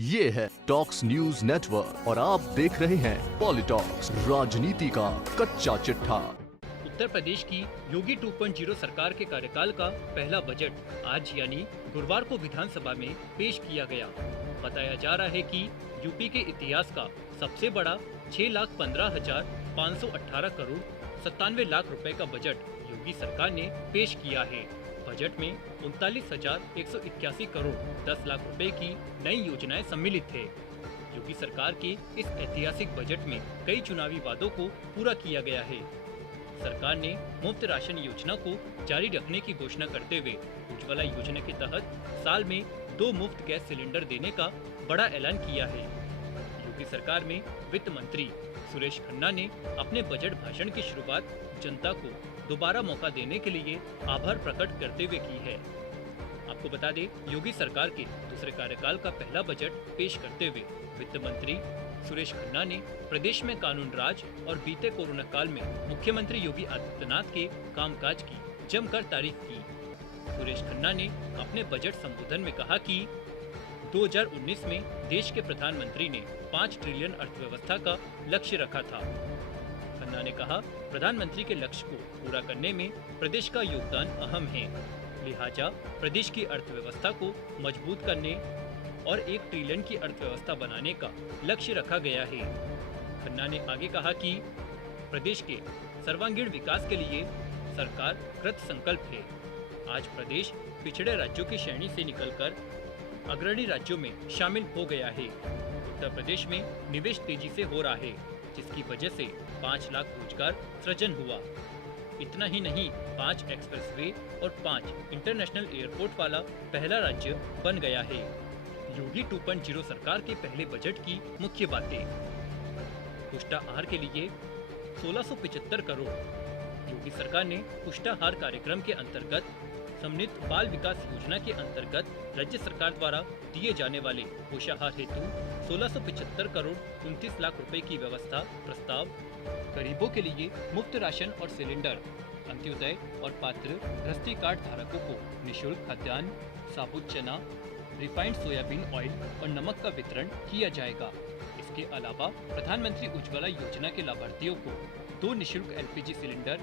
ये है talks news network और आप देख रहे हैं पॉलिटॉक्स, राजनीति का कच्चा चिट्ठा। उत्तर प्रदेश की योगी 2.0 सरकार के कार्यकाल का पहला बजट आज यानी गुरुवार को विधानसभा में पेश किया गया। बताया जा रहा है कि यूपी के इतिहास का सबसे बड़ा 6,15,518 करोड़ 97 लाख रुपए का बजट योगी सरकार ने पेश किया है। बजट में 39,181 करोड़ 10 लाख रुपए की नई योजनाएं सम्मिलित थे। योगी सरकार के इस ऐतिहासिक बजट में कई चुनावी वादों को पूरा किया गया है। सरकार ने मुफ्त राशन योजना को जारी रखने की घोषणा करते हुए उज्ज्वला योजना के तहत साल में 2 मुफ्त गैस सिलेंडर देने का बड़ा ऐलान किया है। योगी सरकार में वित्त मंत्री सुरेश खन्ना ने अपने बजट भाषण की शुरुआत जनता को दोबारा मौका देने के लिए आभार प्रकट करते हुए की है। आपको बता दें, योगी सरकार के दूसरे कार्यकाल का पहला बजट पेश करते हुए वित्त मंत्री सुरेश खन्ना ने प्रदेश में कानून राज और बीते कोरोना काल में मुख्यमंत्री योगी आदित्यनाथ के कामकाज की जमकर तारीफ की। सुरेश खन्ना ने अपने बजट संबोधन में कहा कि 2019 में देश के प्रधानमंत्री ने 5 ट्रिलियन अर्थव्यवस्था का लक्ष्य रखा था। खन्ना ने कहा, प्रधानमंत्री के लक्ष्य को पूरा करने में प्रदेश का योगदान अहम है। लिहाजा प्रदेश की अर्थव्यवस्था को मजबूत करने और 1 ट्रिलियन की अर्थव्यवस्था बनाने का लक्ष्य रखा गया है। खन्ना ने आगे कहा कि प्रदेश के सर्वांगीण विकास के लिए सरकार कृत संकल्प है। आज प्रदेश पिछड़े राज्यों की श्रेणी से निकलकर अग्रणी राज्यों में शामिल हो गया है। उत्तर प्रदेश में निवेश तेजी से हो रहा है, जिसकी वजह से 5 लाख रोजगार सृजन हुआ। इतना ही नहीं, 5 एक्सप्रेसवे और 5 इंटरनेशनल एयरपोर्ट वाला पहला राज्य बन गया है। योगी 2.0 सरकार के पहले बजट की मुख्य बातें। पुष्टाहार के लिए 1675 करोड़। योगी सरकार ने पुष्टाहार कार्यक्रम के अंतर्गत समन्वित बाल विकास योजना के अंतर्गत राज्य सरकार द्वारा दिए जाने वाले पोषाहार हेतु 1675 करोड़ 29 लाख रुपए की व्यवस्था प्रस्ताव। गरीबों के लिए मुफ्त राशन और सिलेंडर, अंत्योदय और पात्र गृहस्थी कार्ड धारकों को निःशुल्क खाद्यान्न, साबुत चना, रिफाइंड सोयाबीन ऑयल और नमक का वितरण किया जाएगा। इसके अलावा प्रधानमंत्री उज्ज्वला योजना के लाभार्थियों को 2 निःशुल्क LPG सिलेंडर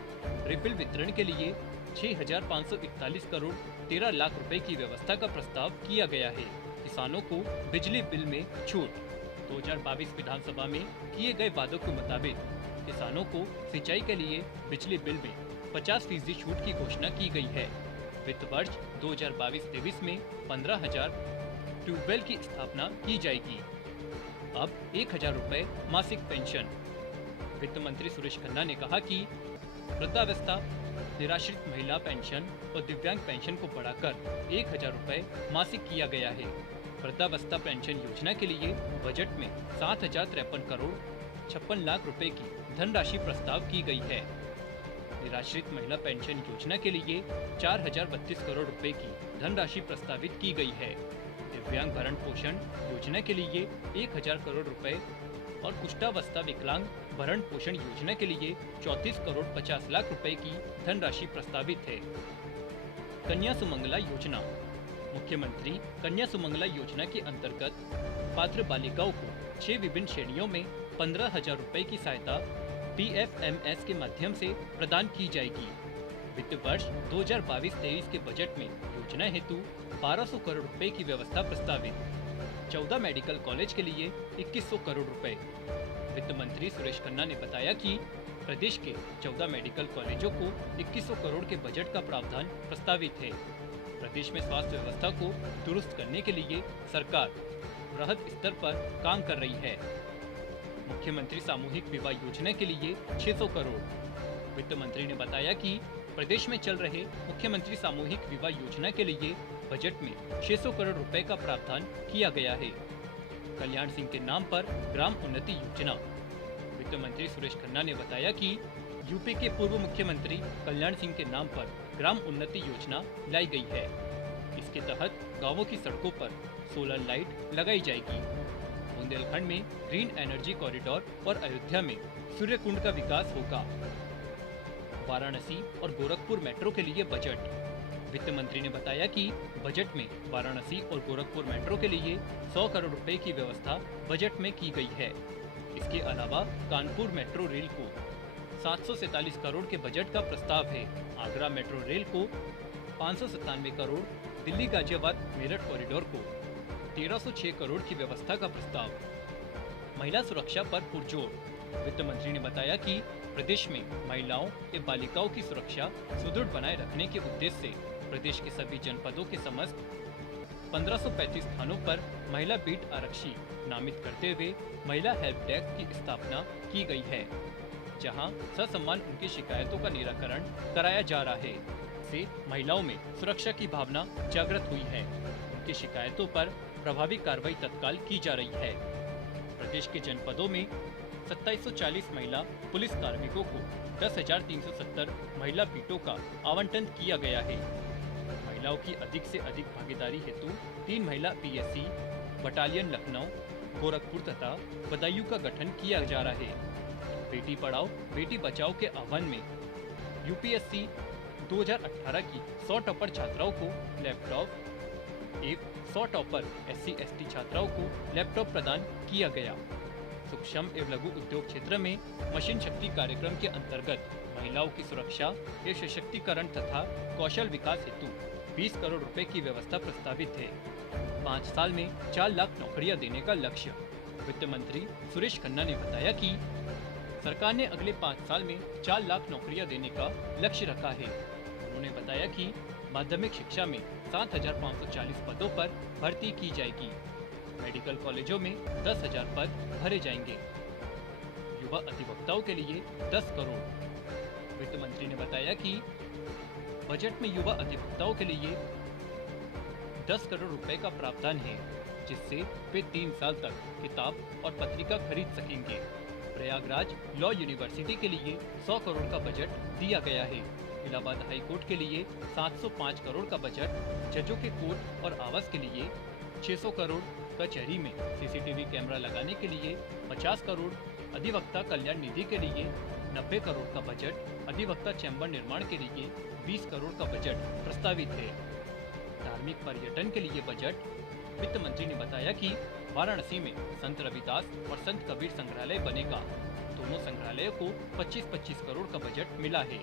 रिफिल वितरण के लिए 6,541 करोड़ 13 लाख रुपए की व्यवस्था का प्रस्ताव किया गया है। किसानों को बिजली बिल में छूट। 2022 विधानसभा में किए गए वादों के मुताबिक किसानों को सिंचाई के लिए बिजली बिल में 50% छूट की घोषणा की गई है। वित्त वर्ष 2022-23 में 15,000 ट्यूबवेल की स्थापना की जाएगी। अब 1,000 रुपए मासिक पेंशन। वित्त मंत्री सुरेश खन्ना ने कहा कि वृद्धावस्था, निराश्रित महिला पेंशन और दिव्यांग पेंशन को बढ़ाकर 1,000 रुपए मासिक किया गया है। वृद्धावस्था पेंशन योजना के लिए बजट में 7,053 करोड़ 56 लाख रुपए की धनराशि प्रस्ताव की गई है। निराश्रित महिला पेंशन योजना के लिए 4,032 करोड़ रुपए की धनराशि प्रस्तावित की गई है। दिव्यांग भरण पोषण योजना के लिए 1,000 करोड़ रुपए और कुष्ठावस्था विकलांग भरण पोषण योजना के लिए 34 करोड़ 50 लाख रुपए की धनराशि प्रस्तावित है। कन्या सुमंगला योजना। मुख्यमंत्री कन्या सुमंगला योजना के अंतर्गत पात्र बालिकाओं को 6 विभिन्न श्रेणियों में 15,000 रुपए की सहायता PFMS के माध्यम से प्रदान की जाएगी। वित्त वर्ष 2022-23 के बजट में योजना हेतु 1,200 करोड़ रुपए की व्यवस्था प्रस्तावित। 14 मेडिकल कॉलेज के लिए 2,100 करोड़ रुपए। वित्त मंत्री सुरेश खन्ना ने बताया कि प्रदेश के 14 मेडिकल कॉलेजों को 2,100 करोड़ के बजट का प्रावधान प्रस्तावित है। प्रदेश में स्वास्थ्य व्यवस्था को दुरुस्त करने के लिए सरकार वृहद स्तर पर काम कर रही है। मुख्यमंत्री सामूहिक विवाह योजना के लिए 600 करोड़। वित्त मंत्री ने बताया कि प्रदेश में चल रहे मुख्यमंत्री सामूहिक विवाह योजना के लिए बजट में 600 करोड़ रुपए का प्रावधान किया गया है। कल्याण सिंह के नाम पर ग्राम उन्नति योजना। वित्त मंत्री सुरेश खन्ना ने बताया कि यूपी के पूर्व मुख्यमंत्री कल्याण सिंह के नाम पर ग्राम उन्नति योजना लाई गई है। इसके तहत गांवों की सड़कों पर सोलर लाइट लगाई जाएगी। बुंदेलखंड में ग्रीन एनर्जी कॉरिडोर और अयोध्या में सूर्य कुंड का विकास होगा। वाराणसी और गोरखपुर मेट्रो के लिए बजट। वित्त मंत्री ने बताया कि बजट में वाराणसी और गोरखपुर मेट्रो के लिए 100 करोड़ रुपए की व्यवस्था बजट में की गई है। इसके अलावा कानपुर मेट्रो रेल को 747 करोड़ के बजट का प्रस्ताव है। आगरा मेट्रो रेल को 597 करोड़, दिल्ली गाजियाबाद मेरठ कॉरिडोर को 1306 करोड़ की व्यवस्था का प्रस्ताव। महिला सुरक्षा पर पुरजोर। वित्त मंत्री ने बताया कि प्रदेश में महिलाओं एवं बालिकाओं की सुरक्षा सुदृढ़ बनाए रखने के उद्देश्य से प्रदेश के सभी जनपदों के समस्त 1535 स्थानों पर महिला बीट आरक्षी नामित करते हुए महिला हेल्प डेस्क की स्थापना की गई है, जहां ससम्मान उनकी शिकायतों का निराकरण कराया जा रहा है। इससे महिलाओं में सुरक्षा की भावना जागृत हुई है। उनकी शिकायतों पर प्रभावी कार्रवाई तत्काल की जा रही है। प्रदेश के जनपदों में 2740 महिला पुलिस कार्मिकों को 10,370 महिला बीटों का आवंटन किया गया है। महिलाओं की अधिक से अधिक भागीदारी हेतु 3 महिला पीएससी बटालियन लखनऊ, गोरखपुर तथा बदायूं का गठन किया जा रहा है। बेटी पढ़ाओ बेटी बचाओ के आह्वान में यूपीएससी 2018 की 100 टॉपर छात्राओं को लैपटॉप, 100 टॉपर SC/ST छात्राओं को लैपटॉप प्रदान किया गया। सूक्ष्म एवं लघु उद्योग क्षेत्र में मशीन शक्ति कार्यक्रम के अंतर्गत महिलाओं की सुरक्षा एवं सशक्तिकरण तथा कौशल विकास हेतु 20 करोड़ रुपए की व्यवस्था प्रस्तावित है। 5 साल में 4 लाख नौकरियां देने का लक्ष्य। वित्त मंत्री सुरेश खन्ना ने बताया कि सरकार ने अगले 5 साल में 4 लाख नौकरियां देने का लक्ष्य रखा है। उन्होंने बताया कि माध्यमिक शिक्षा में 7,540 पदों पर भर्ती की जाएगी। मेडिकल कॉलेजों में 10,000 पद भरे जाएंगे। युवा अधिवक्ताओं के लिए 10 करोड़। वित्त मंत्री ने बताया कि बजट में युवा अधिवक्ताओं के लिए 10 करोड़ रुपए का प्रावधान है, जिससे वे 3 साल तक किताब और पत्रिका खरीद सकेंगे। प्रयागराज लॉ यूनिवर्सिटी के लिए 100 करोड़ का बजट दिया गया है। इलाहाबाद हाई कोर्ट के लिए 705 करोड़ का बजट, जजों के कोर्ट और आवास के लिए 600 करोड़, कचहरी में CCTV कैमरा लगाने के लिए 50 करोड़, अधिवक्ता कल्याण निधि के लिए 90 करोड़ का बजट, अधिवक्ता चैम्बर निर्माण के लिए 20 करोड़ का बजट प्रस्तावित है। धार्मिक पर्यटन के लिए बजट। वित्त मंत्री ने बताया कि वाराणसी में संत रविदास और संत कबीर संग्रहालय बनेगा। दोनों संग्रहालयों को 25-25 करोड़ का बजट मिला है।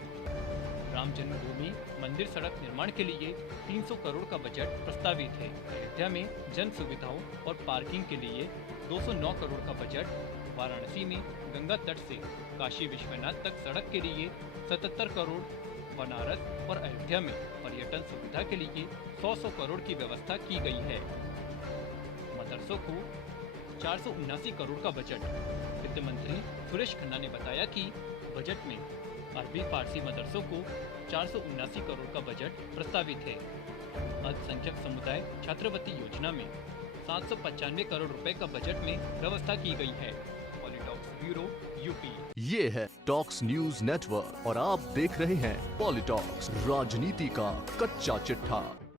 राम जन्मभूमि मंदिर सड़क निर्माण के लिए 300 करोड़ का बजट प्रस्तावित है। अयोध्या में जन सुविधाओं और पार्किंग के लिए 209 करोड़ का बजट। वाराणसी में गंगा तट से काशी विश्वनाथ तक सड़क के लिए 77 करोड़। बनारस और अयोध्या में पर्यटन सुविधा के लिए 100 करोड़ की व्यवस्था की गई है। मदरसों को 479 करोड़ का बजट। वित्त मंत्री सुरेश खन्ना ने बताया कि बजट में अरबी फारसी मदरसों को 479 करोड़ का बजट प्रस्तावित है। अल्पसंख्यक समुदाय छात्रवृत्ति योजना में 795 करोड़ रुपए का बजट में व्यवस्था की गई है। PoliTalks bureau UP. ये है टॉक्स न्यूज नेटवर्क और आप देख रहे हैं पॉलिटॉक्स, राजनीति का कच्चा चिट्ठा।